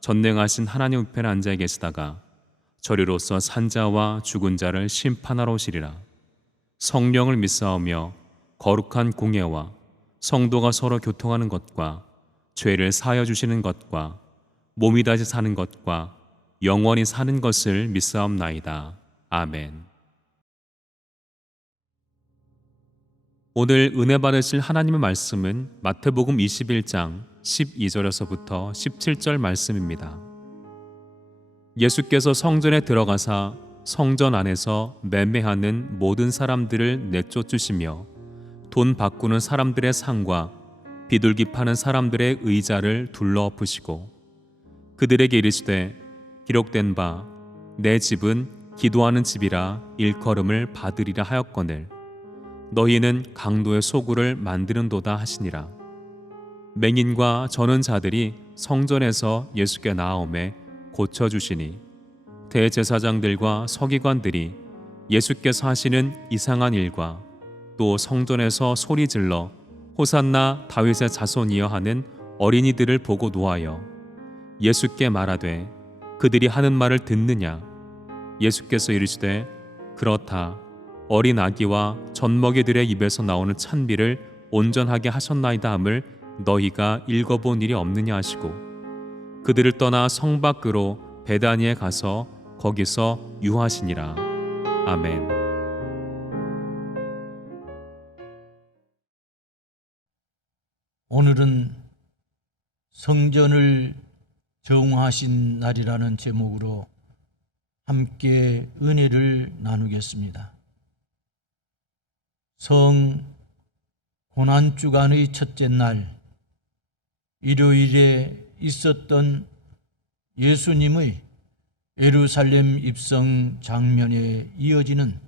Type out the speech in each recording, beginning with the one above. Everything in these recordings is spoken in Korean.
전능하신 하나님 우편에 앉아 계시다가 저리로서 산자와 죽은 자를 심판하러 오시리라. 성령을 믿사오며 거룩한 공예와 성도가 서로 교통하는 것과 죄를 사하여 주시는 것과 몸이 다시 사는 것과 영원히 사는 것을 믿사옵나이다. 아멘. 오늘 은혜 받으실 하나님의 말씀은 마태복음 21장 12절에서부터 17절 말씀입니다. 예수께서 성전에 들어가사 성전 안에서 매매하는 모든 사람들을 내쫓으시며 돈 바꾸는 사람들의 상과 비둘기 파는 사람들의 의자를 둘러 엎으시고 그들에게 이르시되 기록된 바 내 집은 기도하는 집이라 일컬음을 받으리라 하였거늘 너희는 강도의 소굴을 만드는도다 하시니라 맹인과 저는 자들이 성전에서 예수께 나아오매 고쳐 주시니 대제사장들과 서기관들이 예수께서 하시는 이상한 일과 또 성전에서 소리 질러 호산나 다윗의 자손이여 하는 어린이들을 보고 노하여 예수께 말하되 그들이 하는 말을 듣느냐? 예수께서 이르시되 그렇다. 어린 아기와 젖먹이들의 입에서 나오는 찬비를 온전하게 하셨나이다 함을 너희가 읽어본 일이 없느냐 하시고 그들을 떠나 성 밖으로 베다니에 가서 거기서 유하시니라 아멘. 오늘은 성전을 정화하신 날이라는 제목으로 함께 은혜를 나누겠습니다. 성 고난주간의 첫째 날 일요일에 있었던 예수님의 예루살렘 입성 장면에 이어지는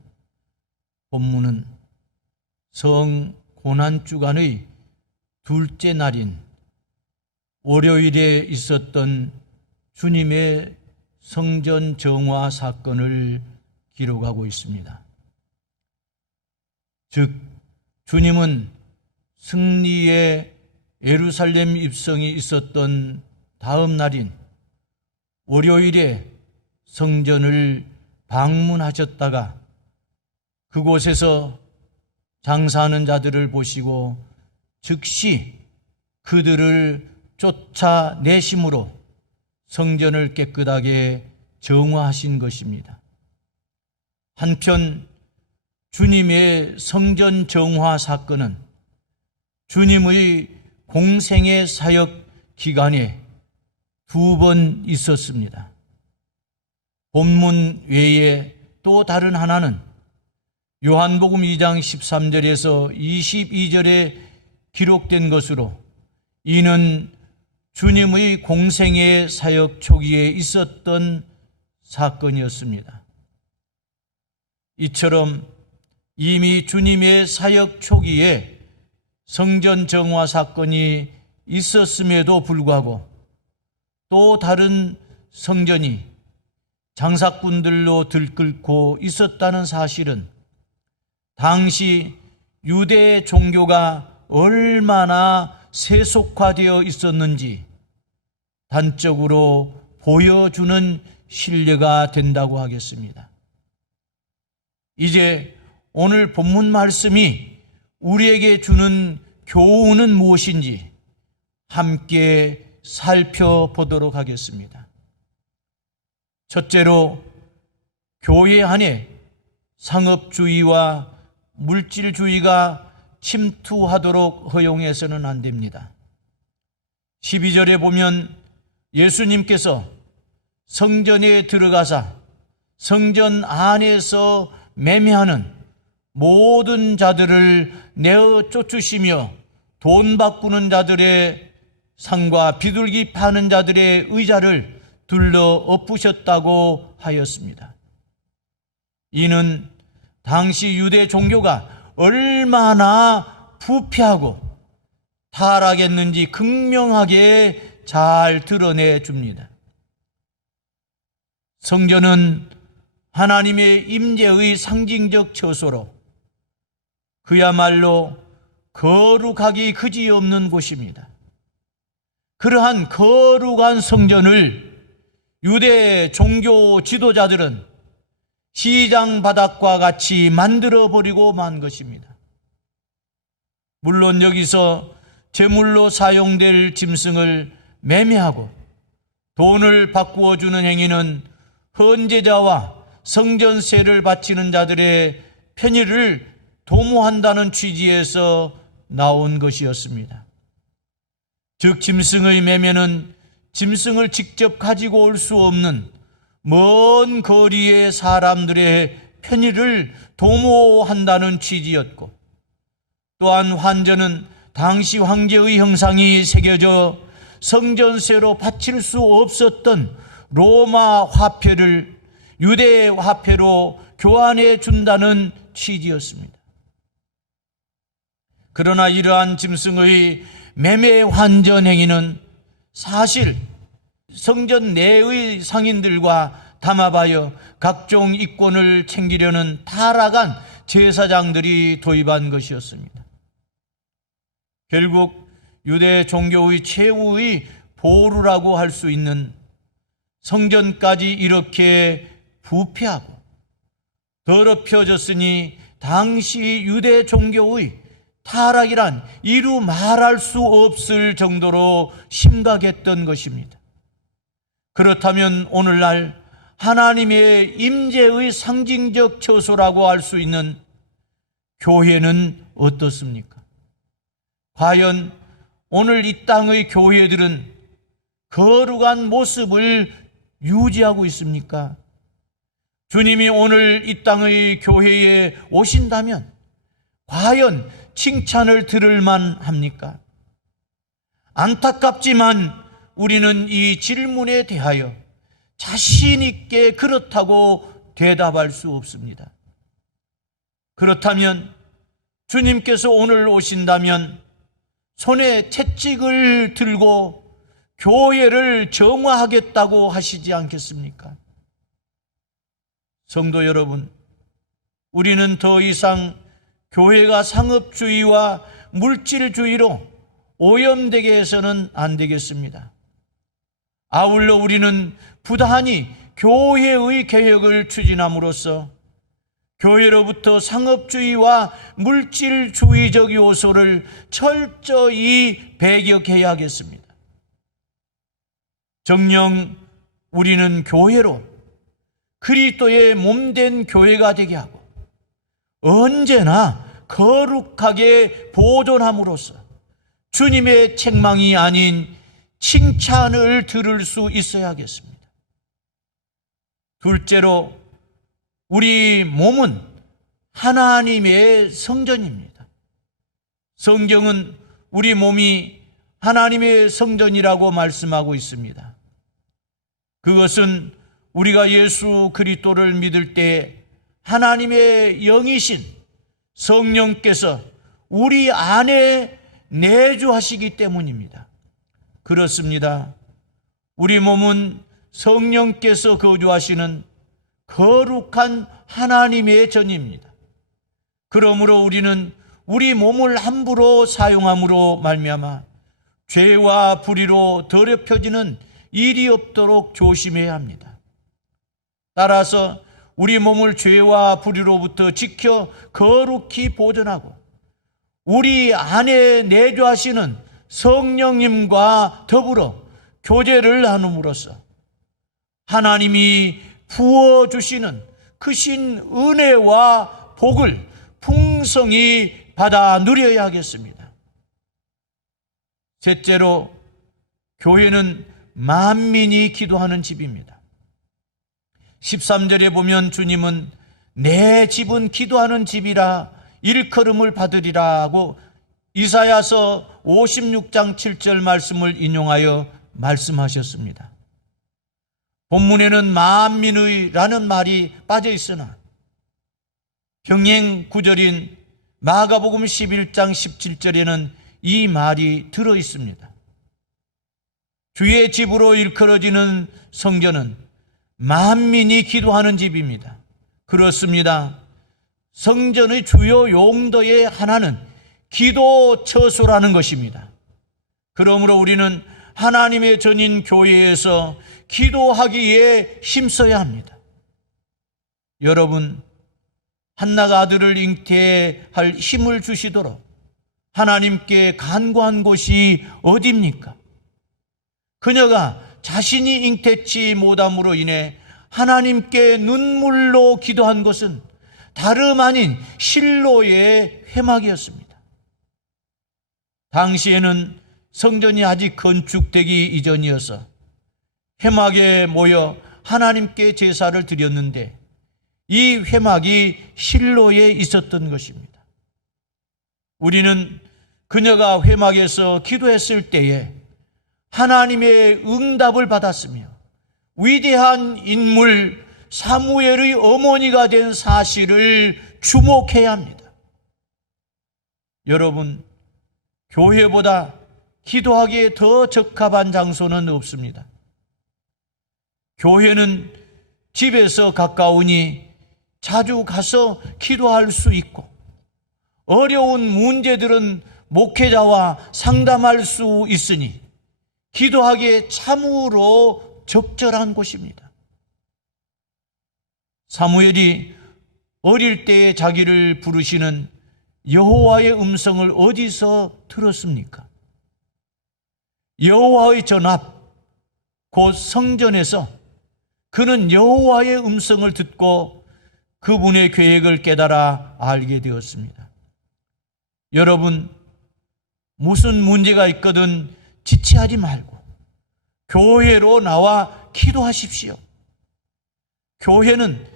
본문은 성 고난 주간의 둘째 날인 월요일에 있었던 주님의 성전 정화 사건을 기록하고 있습니다. 즉, 주님은 승리의 예루살렘 입성이 있었던 다음 날인 월요일에 성전을 방문하셨다가 그곳에서 장사하는 자들을 보시고 즉시 그들을 쫓아내심으로 성전을 깨끗하게 정화하신 것입니다. 한편 주님의 성전 정화 사건은 주님의 공생의 사역 기간에 두 번 있었습니다. 본문 외에 또 다른 하나는 요한복음 2장 13절에서 22절에 기록된 것으로 이는 주님의 공생의 사역 초기에 있었던 사건이었습니다. 이처럼 이미 주님의 사역 초기에 성전 정화 사건이 있었음에도 불구하고 또 다른 성전이 장사꾼들로 들끓고 있었다는 사실은 당시 유대 종교가 얼마나 세속화되어 있었는지 단적으로 보여주는 신뢰가 된다고 하겠습니다. 이제 오늘 본문 말씀이 우리에게 주는 교훈은 무엇인지 함께 살펴보도록 하겠습니다. 첫째로 교회 안에 상업주의와 물질주의가 침투하도록 허용해서는 안 됩니다. 12절에 보면 예수님께서 성전에 들어가사 성전 안에서 매매하는 모든 자들을 내어 쫓으시며 돈 바꾸는 자들의 상과 비둘기 파는 자들의 의자를 둘러 엎으셨다고 하였습니다. 이는 당시 유대 종교가 얼마나 부패하고 타락했는지 극명하게 잘 드러내 줍니다. 성전은 하나님의 임재의 상징적 처소로 그야말로 거룩하기 그지없는 곳입니다. 그러한 거룩한 성전을 유대 종교 지도자들은 시장 바닥과 같이 만들어 버리고 만 것입니다. 물론 여기서 제물로 사용될 짐승을 매매하고 돈을 바꾸어 주는 행위는 헌제자와 성전세를 바치는 자들의 편의를 도모한다는 취지에서 나온 것이었습니다. 즉 짐승의 매매는 짐승을 직접 가지고 올 수 없는 먼 거리의 사람들의 편의를 도모한다는 취지였고 또한 환전은 당시 황제의 형상이 새겨져 성전세로 바칠 수 없었던 로마 화폐를 유대 화폐로 교환해 준다는 취지였습니다. 그러나 이러한 짐승의 매매 환전 행위는 사실 성전 내의 상인들과 담아봐여 각종 이권을 챙기려는 타락한 제사장들이 도입한 것이었습니다. 결국 유대 종교의 최후의 보루라고 할 수 있는 성전까지 이렇게 부패하고 더럽혀졌으니 당시 유대 종교의 타락이란 이루 말할 수 없을 정도로 심각했던 것입니다. 그렇다면 오늘날 하나님의 임재의 상징적 처소라고 할 수 있는 교회는 어떻습니까? 과연 오늘 이 땅의 교회들은 거룩한 모습을 유지하고 있습니까? 주님이 오늘 이 땅의 교회에 오신다면 과연 칭찬을 들을 만 합니까? 안타깝지만 우리는 이 질문에 대하여 자신있게 그렇다고 대답할 수 없습니다. 그렇다면 주님께서 오늘 오신다면 손에 채찍을 들고 교회를 정화하겠다고 하시지 않겠습니까? 성도 여러분, 우리는 더 이상 교회가 상업주의와 물질주의로 오염되게 해서는 안 되겠습니다. 아울러 우리는 부단히 교회의 개혁을 추진함으로써 교회로부터 상업주의와 물질주의적 요소를 철저히 배격해야 하겠습니다. 정령 우리는 교회로 그리스도의 몸된 교회가 되게 하고 언제나 거룩하게 보존함으로써 주님의 책망이 아닌 칭찬을 들을 수 있어야겠습니다. 둘째로 우리 몸은 하나님의 성전입니다. 성경은 우리 몸이 하나님의 성전이라고 말씀하고 있습니다. 그것은 우리가 예수 그리스도를 믿을 때 하나님의 영이신 성령께서 우리 안에 내주하시기 때문입니다. 그렇습니다. 우리 몸은 성령께서 거주하시는 거룩한 하나님의 전입니다. 그러므로 우리는 우리 몸을 함부로 사용함으로 말미암아 죄와 불의로 더럽혀지는 일이 없도록 조심해야 합니다. 따라서 우리 몸을 죄와 불의로부터 지켜 거룩히 보존하고 우리 안에 내주하시는 성령님과 더불어 교제를 나눔으로써 하나님이 부어주시는 크신 은혜와 복을 풍성히 받아 누려야 하겠습니다. 셋째로, 교회는 만민이 기도하는 집입니다. 13절에 보면 주님은 내 집은 기도하는 집이라 일컬음을 받으리라고 이사야서 56장 7절 말씀을 인용하여 말씀하셨습니다. 본문에는 만민의라는 말이 빠져 있으나 병행 구절인 마가복음 11장 17절에는 이 말이 들어 있습니다. 주의 집으로 일컬어지는 성전은 만민이 기도하는 집입니다. 그렇습니다. 성전의 주요 용도의 하나는 기도 처소라는 것입니다. 그러므로 우리는 하나님의 전인 교회에서 기도하기에 힘써야 합니다. 여러분, 한나가 아들을 잉태할 힘을 주시도록 하나님께 간구한 곳이 어디입니까? 그녀가 자신이 잉태치 못함으로 인해 하나님께 눈물로 기도한 것은 다름 아닌 실로의 회막이었습니다. 당시에는 성전이 아직 건축되기 이전이어서 회막에 모여 하나님께 제사를 드렸는데 이 회막이 실로에 있었던 것입니다. 우리는 그녀가 회막에서 기도했을 때에 하나님의 응답을 받았으며 위대한 인물 사무엘의 어머니가 된 사실을 주목해야 합니다. 여러분, 교회보다 기도하기에 더 적합한 장소는 없습니다. 교회는 집에서 가까우니 자주 가서 기도할 수 있고 어려운 문제들은 목회자와 상담할 수 있으니 기도하기에 참으로 적절한 곳입니다. 사무엘이 어릴 때에 자기를 부르시는 여호와의 음성을 어디서 들었습니까? 여호와의 전합 곧 성전에서 그는 여호와의 음성을 듣고 그분의 계획을 깨달아 알게 되었습니다. 여러분 무슨 문제가 있거든 지체하지 말고 교회로 나와 기도하십시오. 교회는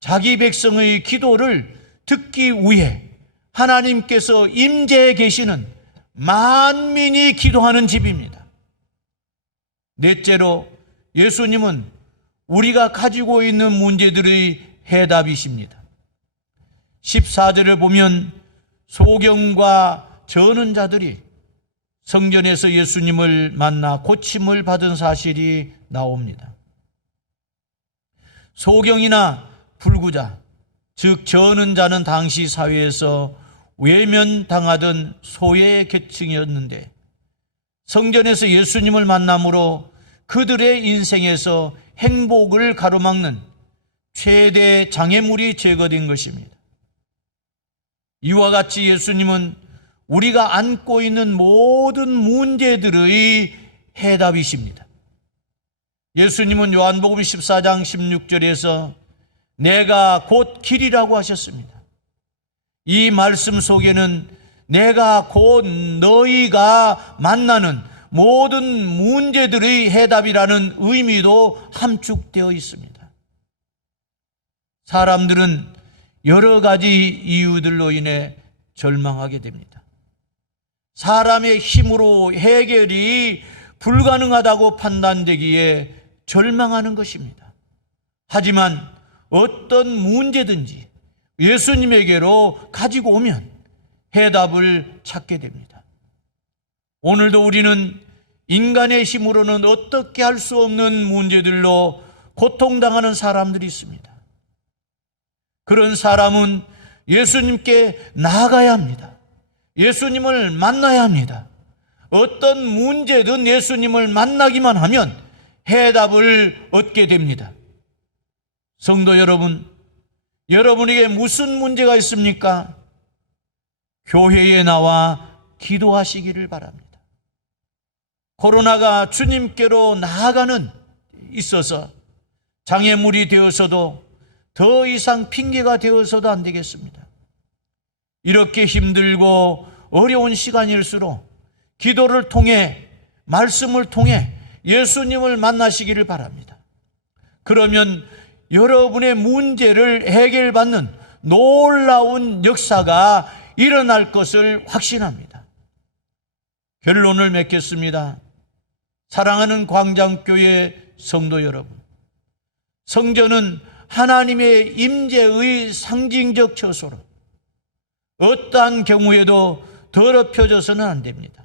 자기 백성의 기도를 듣기 위해 하나님께서 임재해 계시는 만민이 기도하는 집입니다. 넷째로 예수님은 우리가 가지고 있는 문제들의 해답이십니다. 14절을 보면 소경과 저는 자들이 성전에서 예수님을 만나 고침을 받은 사실이 나옵니다. 소경이나 불구자, 즉 저는 자는 당시 사회에서 외면당하던 소외 계층이었는데 성전에서 예수님을 만남으로 그들의 인생에서 행복을 가로막는 최대 장애물이 제거된 것입니다. 이와 같이 예수님은 우리가 안고 있는 모든 문제들의 해답이십니다. 예수님은 요한복음 14장 16절에서 내가 곧 길이라고 하셨습니다. 이 말씀 속에는 내가 곧 너희가 만나는 모든 문제들의 해답이라는 의미도 함축되어 있습니다. 사람들은 여러 가지 이유들로 인해 절망하게 됩니다. 사람의 힘으로 해결이 불가능하다고 판단되기에 절망하는 것입니다. 하지만 어떤 문제든지 예수님에게로 가지고 오면 해답을 찾게 됩니다. 오늘도 우리는 인간의 힘으로는 어떻게 할 수 없는 문제들로 고통당하는 사람들이 있습니다. 그런 사람은 예수님께 나아가야 합니다. 예수님을 만나야 합니다. 어떤 문제든 예수님을 만나기만 하면 해답을 얻게 됩니다. 성도 여러분, 여러분에게 무슨 문제가 있습니까? 교회에 나와 기도하시기를 바랍니다. 코로나가 주님께로 나아가는 있어서 장애물이 되어서도 더 이상 핑계가 되어서도 안 되겠습니다. 이렇게 힘들고 어려운 시간일수록 기도를 통해 말씀을 통해 예수님을 만나시기를 바랍니다. 그러면 여러분의 문제를 해결받는 놀라운 역사가 일어날 것을 확신합니다. 결론을 맺겠습니다. 사랑하는 광장교회 성도 여러분. 성전은 하나님의 임재의 상징적 처소로 어떠한 경우에도 더럽혀져서는 안 됩니다.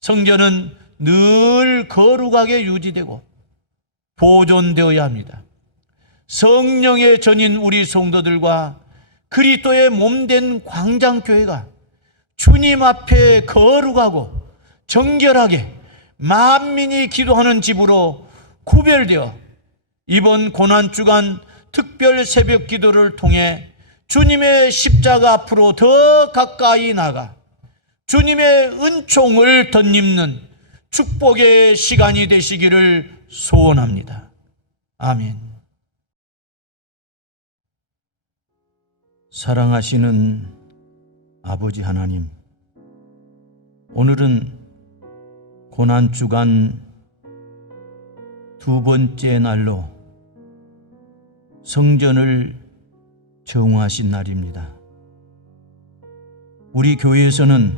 성전은 늘 거룩하게 유지되고 보존되어야 합니다. 성령의 전인 우리 성도들과 그리스도의 몸된 광장교회가 주님 앞에 거룩하고 정결하게 만민이 기도하는 집으로 구별되어 이번 고난 주간 특별 새벽 기도를 통해 주님의 십자가 앞으로 더 가까이 나가 주님의 은총을 덧입는 축복의 시간이 되시기를 소원합니다. 아멘. 사랑하시는 아버지 하나님, 오늘은 고난 주간 두 번째 날로 성전을 정화하신 날입니다. 우리 교회에서는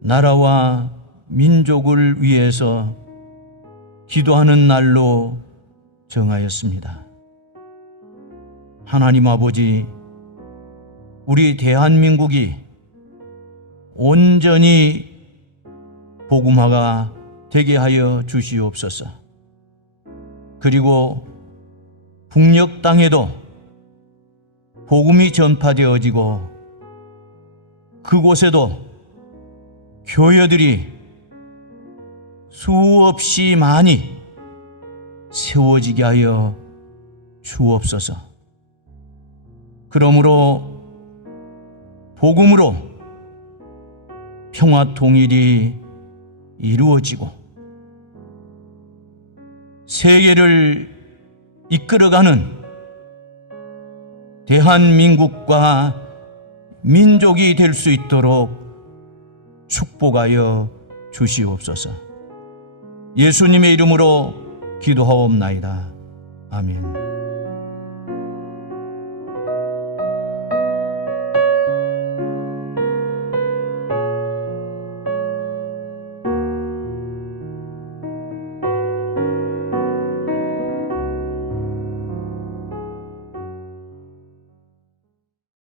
나라와 민족을 위해서 기도하는 날로 정하였습니다. 하나님 아버지, 우리 대한민국이 온전히 복음화가 되게 하여 주시옵소서. 그리고 북녘 땅에도 복음이 전파되어지고 그곳에도 교회들이 수없이 많이 세워지게 하여 주옵소서. 그러므로 복음으로 평화 통일이 이루어지고 세계를 이끌어가는 대한민국과 민족이 될 수 있도록 축복하여 주시옵소서. 예수님의 이름으로 기도하옵나이다. 아멘.